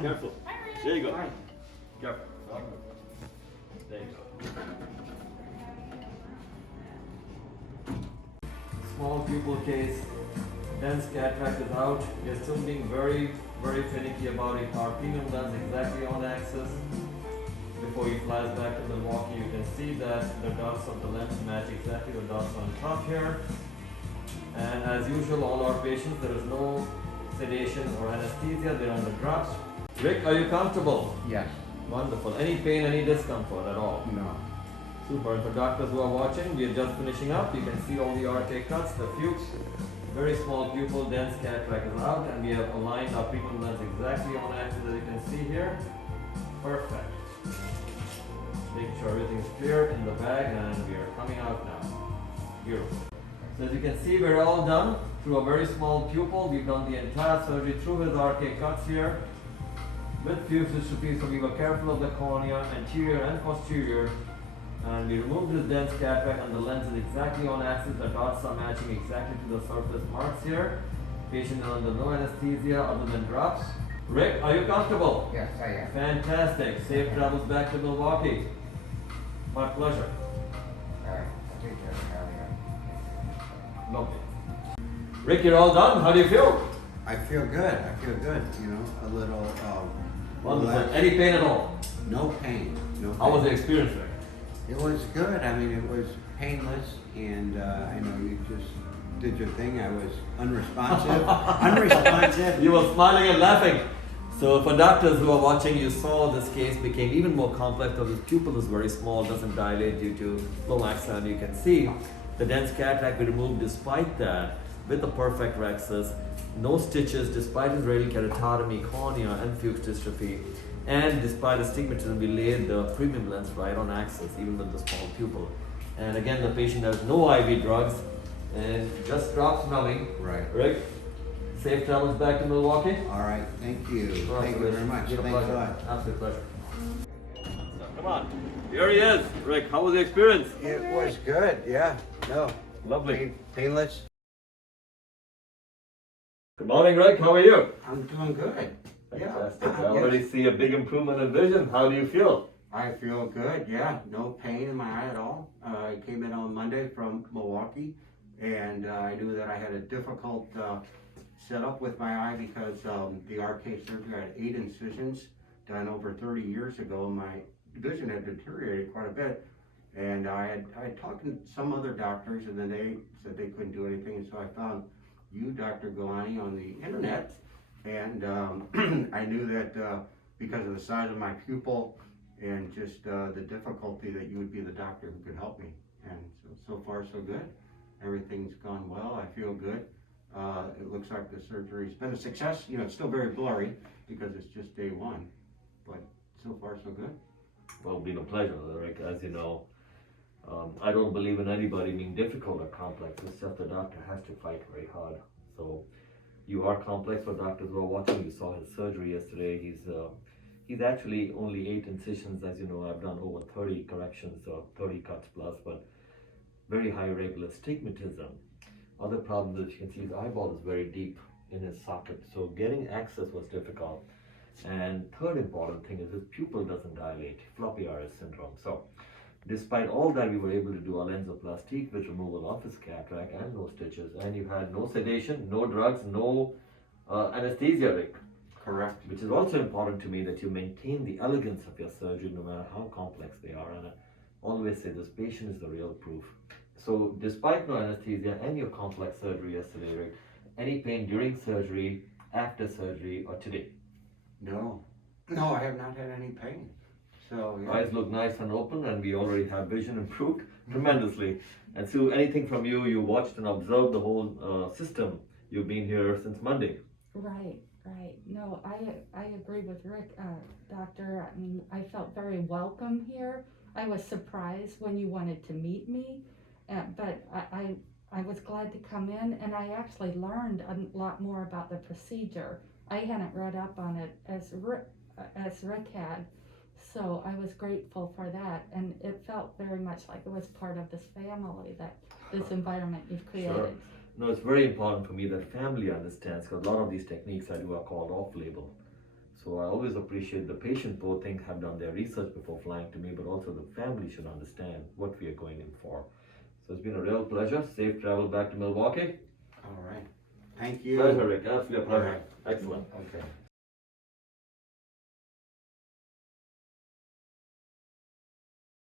Careful. There you go. Careful. There you go. Small pupil case. Dense cataract is out. We are still being very finicky about it. Our premium lens exactly on axis. Before he flies back to Milwaukee, you can see that the dots of the lens match exactly the dots on top here. And as usual, all our patients, there is no sedation or anesthesia. They're on the drops. Rick, are you comfortable? Yes. Wonderful. Any pain, any discomfort at all? No. Super. And for doctors who are watching, we are just finishing up. You can see all the RK cuts, the fuchs. Very small pupil, dense cataract is out, and we have aligned our premium lens exactly on axis as you can see here. Perfect. Make sure everything is clear in the bag, and we are coming out now. Beautiful. So as you can see, we're all done through a very small pupil. We've done the entire surgery through his RK cuts here with fuchs dystrophy, so we were careful of the cornea, anterior and posterior. And we removed this dense cataract, and the lens is exactly on axis. The dots are matching exactly to the surface marks here. Patient is under no anesthesia other than drops. Rick, are you comfortable? Yes, I am. Fantastic. Safe travels back to Milwaukee. My pleasure. All right. I'll take care of it. Lovely. Rick, you're all done. How do you feel? I feel good. I feel good. You know, a little. Wonderful. relaxed. Any pain at all? No pain. No pain. How was the experience, Rick? It was good. I mean, it was painless, and I know you just did your thing. I was unresponsive. Unresponsive. You were smiling and laughing. So for doctors who are watching, you saw this case became even more complex because his pupil is very small, doesn't dilate due to low maxilla. You can see the dense cataract we removed despite that with the perfect rexus, no stitches despite his radial keratotomy, cornea and fuchs dystrophy. And despite astigmatism, we laid the premium lens right on axis, even with the small pupil. And again, the patient has no IV drugs and just drops numbing. Right. Rick, safe travels back to Milwaukee. All right. Thank you. Thank you very much. Thanks a lot. Absolute pleasure. Come on. Here he is. Rick, how was the experience? It was good. Yeah. No. Lovely. Painless. Good morning, Rick. How are you? I'm doing good. Fantastic. Yeah. I already see a big improvement in vision. How do you feel? I feel good, yeah. No pain in my eye at all. I came in on Monday from Milwaukee, and I knew that I had a difficult setup with my eye because the RK surgery, I had 8 incisions done over 30 years ago. My vision had deteriorated quite a bit, and I had talked to some other doctors, and then they said they couldn't do anything, and so I found you, Dr. Gulani, on the internet, and I knew that because of the size of my pupil and just the difficulty that you would be the doctor who could help me. And so far so good. Everything's gone well. I feel good. It looks like the surgery's been a success. You know, it's still very blurry because it's just day 1, but so far so good. Well, it's been a pleasure, Rick. As you know, I don't believe in anybody being difficult or complex. It's just the doctor has to fight very hard. So you are complex for doctors who are watching. You saw his surgery yesterday. He's actually only 8 incisions. As you know, I've done over 30 corrections, 30 cuts plus, but very high regular astigmatism. Other problem that you can see, his eyeball is very deep in his socket, so getting access was difficult. And third important thing is his pupil doesn't dilate, floppy iris syndrome. So despite all that, we were able to do a LaZrPlastique with removal of his cataract and no stitches, and you had no sedation, no drugs, no anesthesia, Rick. Correct. Which is also important to me, that you maintain the elegance of your surgery no matter how complex they are. And I always say this patient is the real proof. So despite no anesthesia and your complex surgery yesterday, Rick, any pain during surgery, after surgery, or today? No, I have not had any pain. So yeah. Eyes look nice and open, and we already have vision improved tremendously. And so anything from you, you watched and observed the whole system. You've been here since Monday. Right. No, I agree with Rick, doctor. I mean, I felt very welcome here. I was surprised when you wanted to meet me, but I was glad to come in, and I actually learned a lot more about the procedure. I hadn't read up on it as Rick had, so I was grateful for that, and it felt very much like it was part of this family, that this environment you've created. Sure. No, it's very important for me that family understands, because a lot of these techniques I do are called off-label. So I always appreciate the patient, both things have done their research before flying to me, but also the family should understand what we are going in for. So it's been a real pleasure. Safe travel back to Milwaukee. All right. Thank you. Pleasure, Rick. Absolute pleasure. All right. Excellent. Okay.